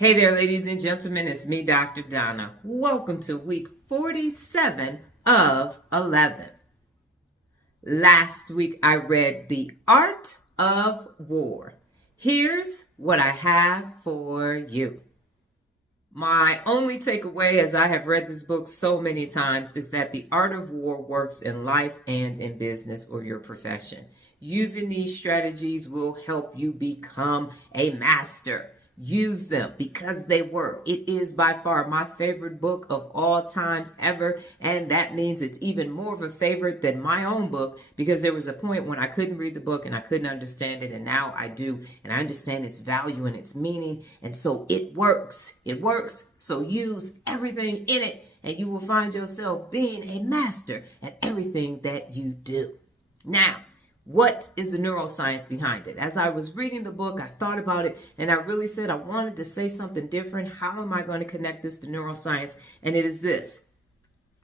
Hey there, ladies and gentlemen, it's me, Dr. Donna. Welcome to week 47 of 11. Last week I read The Art of War. Here's what I have for you. My only takeaway, as I have read this book so many times, is that the art of war works in life and in business or your profession. Using these strategies will help you become a master. Use them because they work. It is by far my favorite book of all times ever, and that means it's even more of a favorite than my own book, because there was a point when I couldn't read the book and I couldn't understand it, and now I do, and I understand its value and its meaning, and so it works. It works, so use everything in it, and you will find yourself being a master at everything that you do. Now, what is the neuroscience behind it? As I was reading the book, I thought about it, and I really said I wanted to say something different. How am I going to connect this to neuroscience? And it is this.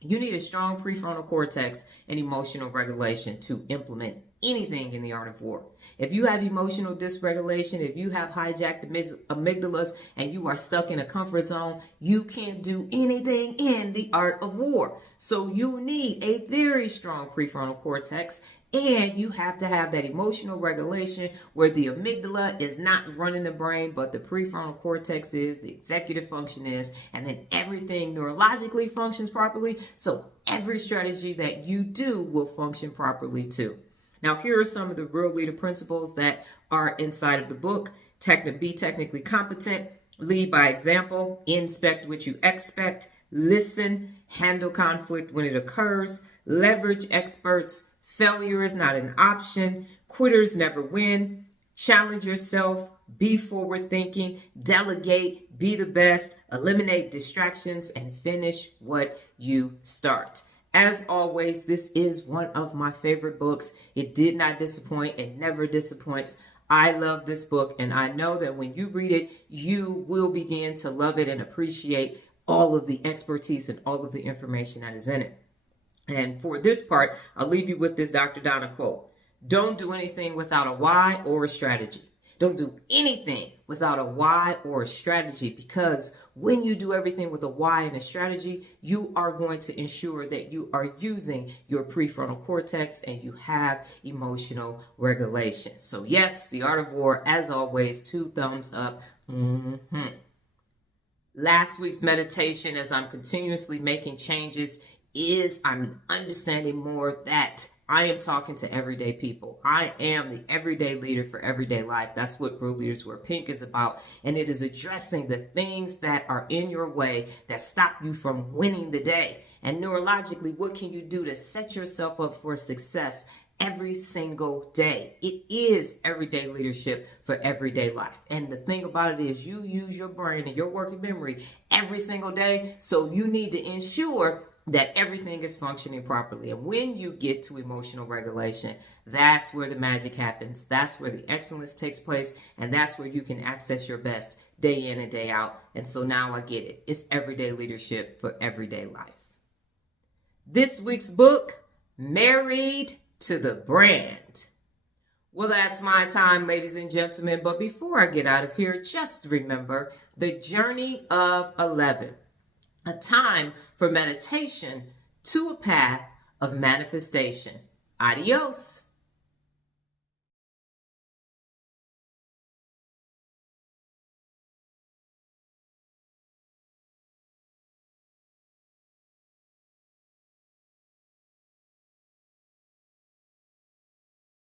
You need a strong prefrontal cortex and emotional regulation to implement anything in the art of war. If you have emotional dysregulation, if you have hijacked amygdalas and you are stuck in a comfort zone, you can't do anything in the art of war. So you need a very strong prefrontal cortex, and you have to have that emotional regulation where the amygdala is not running the brain, but the prefrontal cortex is, the executive function is, and then everything neurologically functions properly. So every strategy that you do will function properly too. Now, here are some of the real leader principles that are inside of the book. Be technically competent, lead by example, inspect what you expect, listen, handle conflict when it occurs, leverage experts, failure is not an option, quitters never win, challenge yourself, be forward thinking, delegate, be the best, eliminate distractions, and finish what you start. As always, this is one of my favorite books. It did not disappoint. It never disappoints. I love this book, and I know that when you read it, you will begin to love it and appreciate all of the expertise and all of the information that is in it. And for this part, I'll leave you with this Dr. Donna quote. Don't do anything without a why or a strategy. Don't do anything without a why or a strategy, because when you do everything with a why and a strategy, you are going to ensure that you are using your prefrontal cortex and you have emotional regulation. So yes, the art of war, as always, 2 thumbs up. Last week's meditation, as I'm continuously making changes, is I'm understanding more that I am talking to everyday people. I am the everyday leader for everyday life. That's what Real Leaders Wear Pink is about. And it is addressing the things that are in your way that stop you from winning the day. And neurologically, what can you do to set yourself up for success every single day? It is everyday leadership for everyday life. And the thing about it is you use your brain and your working memory every single day. So you need to ensure that everything is functioning properly. And when you get to emotional regulation, that's where the magic happens. That's where the excellence takes place. And that's where you can access your best day in and day out. And so now I get it. It's everyday leadership for everyday life. This week's book, Married to the Brand. Well, that's my time, ladies and gentlemen. But before I get out of here, just remember the journey of 11. A time for meditation to a path of manifestation. Adios.